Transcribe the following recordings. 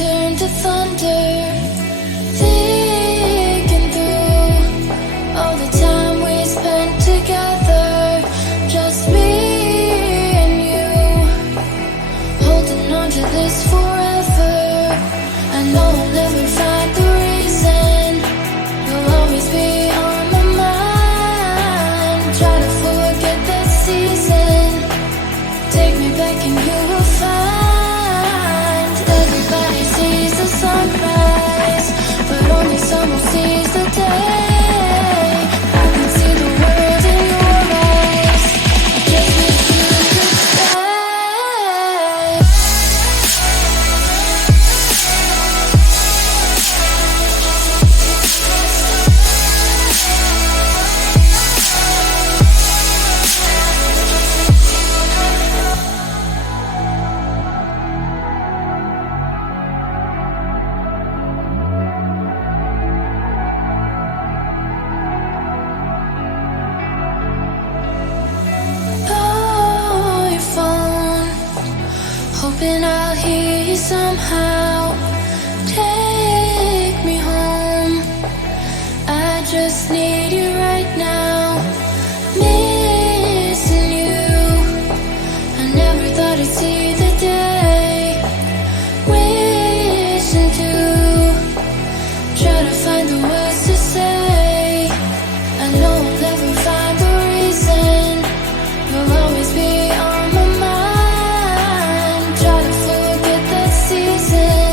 turn to thunder, thinking through all the time we spent together, just me and you, holding on to this forever. I know I'll never find the reason, you'll always be on my mind. Try to forget that season, take me back and you will find everybody sees the sunrise, but only someone sees the day. I can see the world in your eyes, I just wish you could stay. Oh, your phone, hoping I'll hear you somehow. Take me home, I just need you right now. Missing you, I never thought I'd see the day. Wishing to try to find the words to say. I know I'll never find the reason, you'll always be on my mind. Try to forget that season,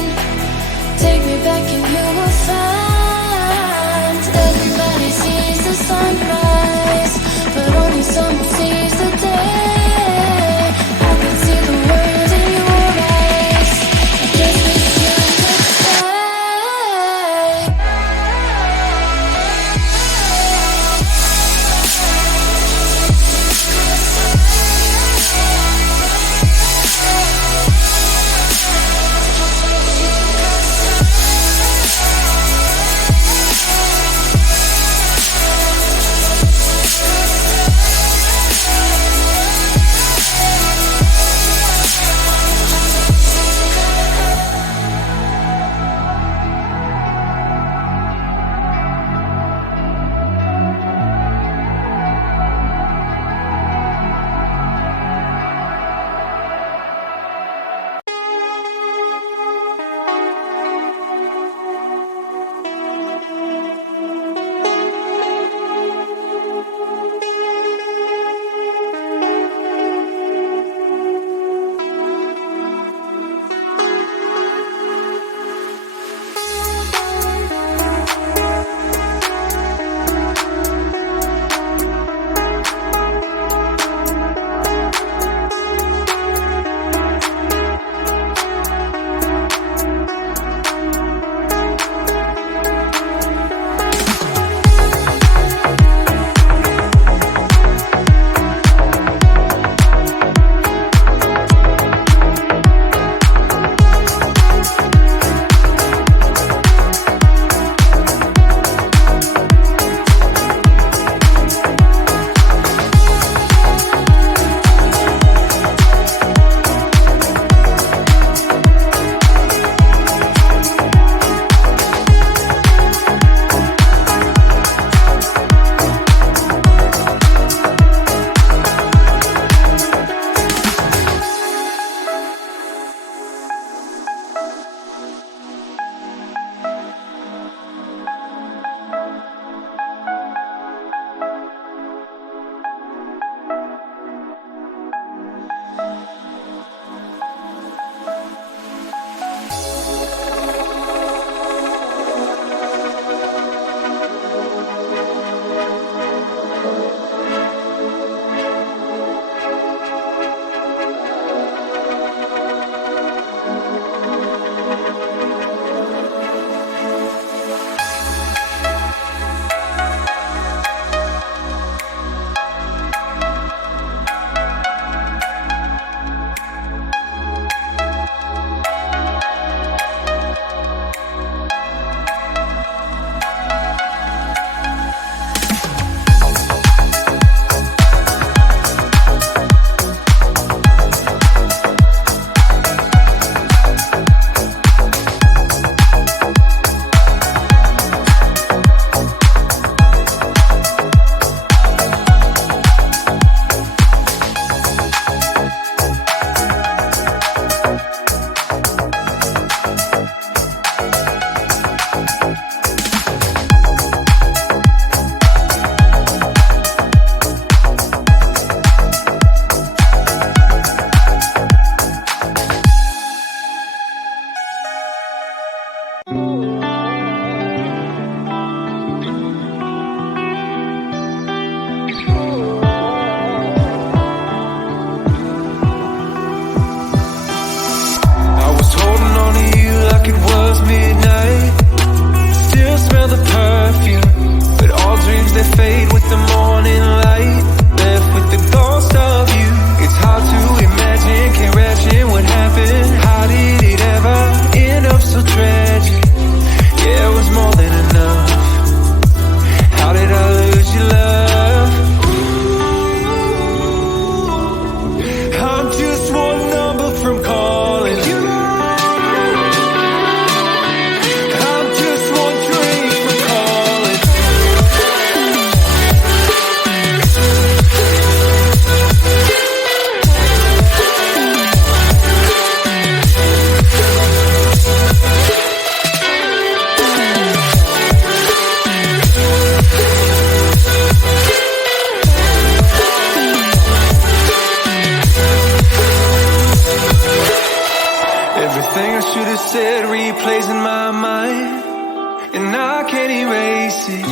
fade with the morning light, left with the ghost of you. It's hard to imagine, can't imagine what happened. How did it ever end up so tragic? Yeah, it was more than enough. How did I lose your love? I'm just one number from calling you. I'm just one drink from calling. Everything I should have said replays in my mind, and I can't erase it.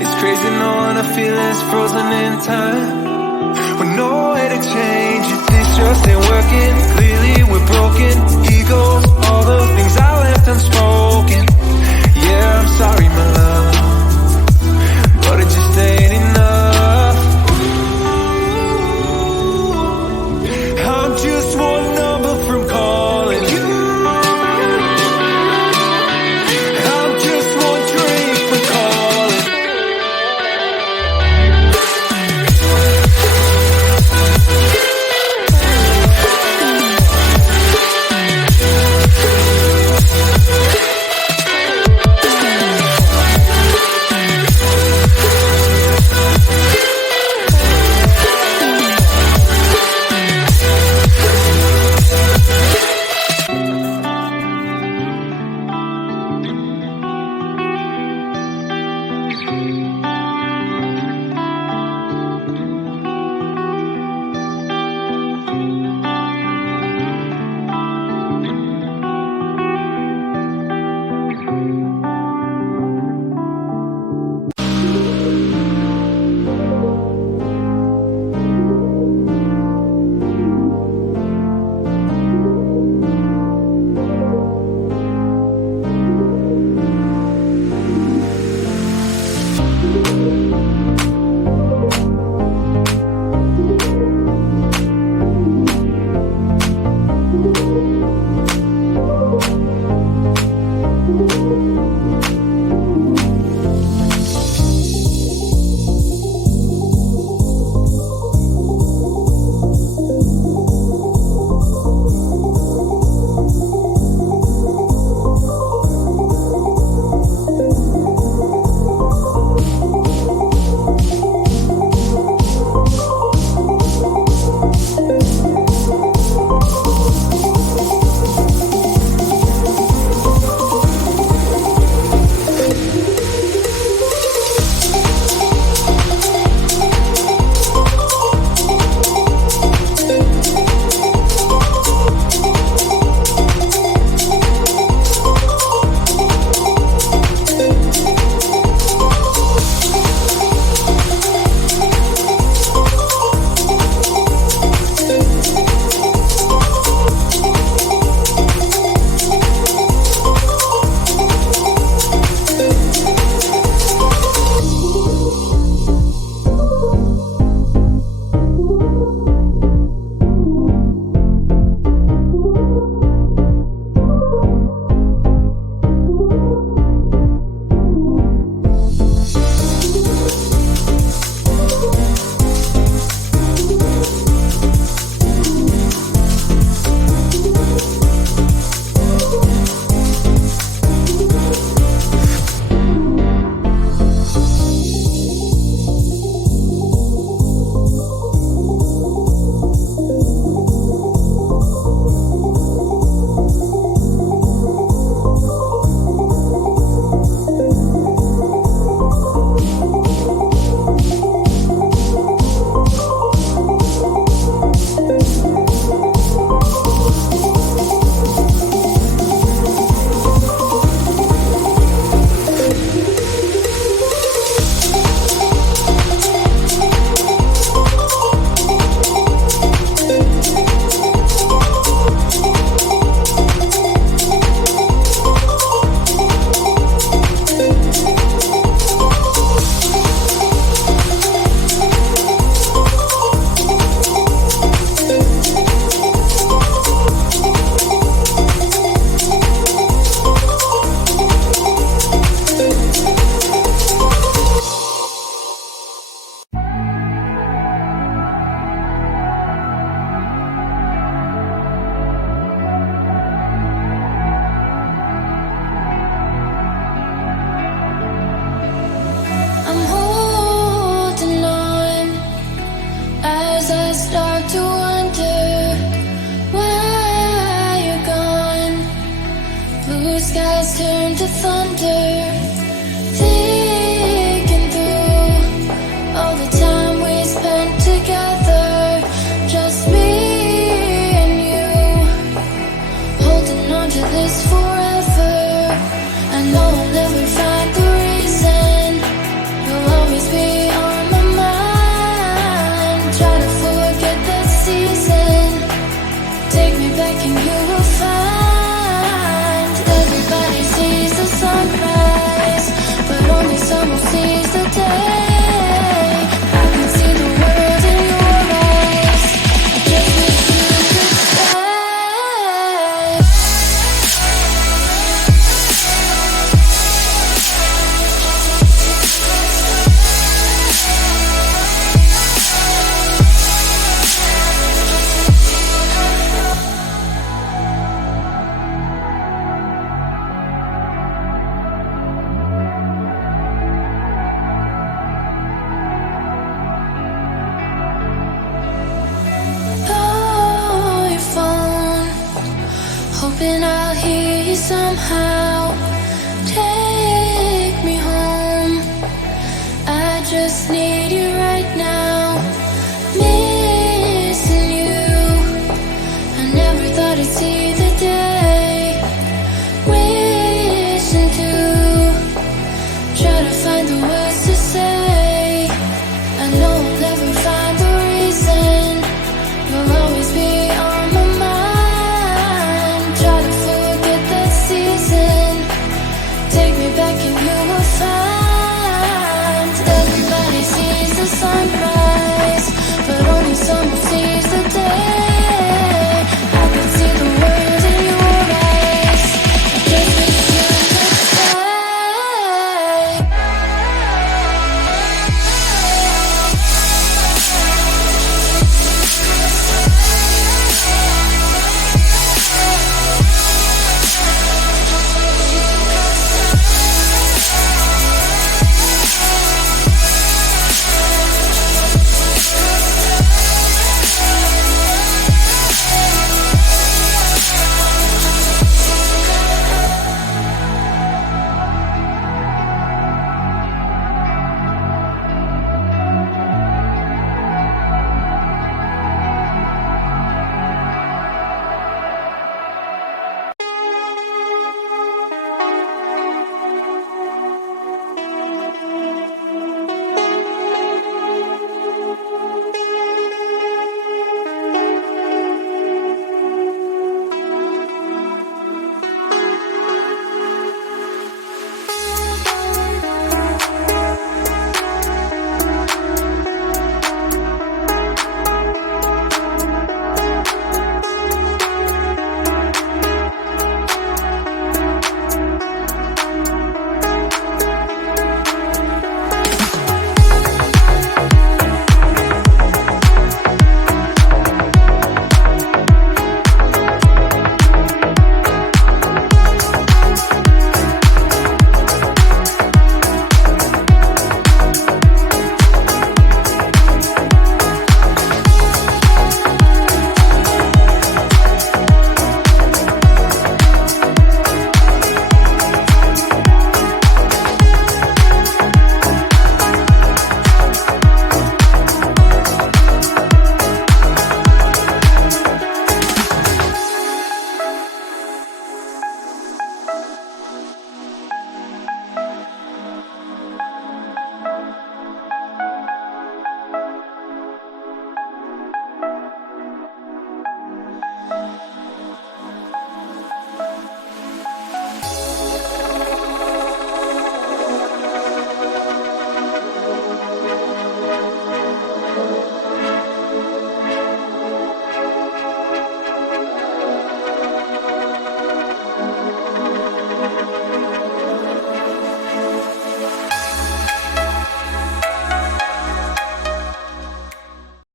It's crazy knowing I feel it's frozen in time, with no way to change it. This just ain't working. Clearly we're broken. Egos, all the things I left unspoken. Yeah, I'm sorry, my love, but it just ain't enough. I'm just one number from calling you. thunder, thinking through all the time we spent together. Just me and you, holding on to this forever. I know I'll never find the reason. You'll always be on my mind. Try to forget that season. Take me back and you will find. Everybody sees the sunrise, but only someone sees the day. I can see the world in your eyes. I just wish you could stay. Oh, your phone, hoping I'll hear you somehow. Take me home, I just need you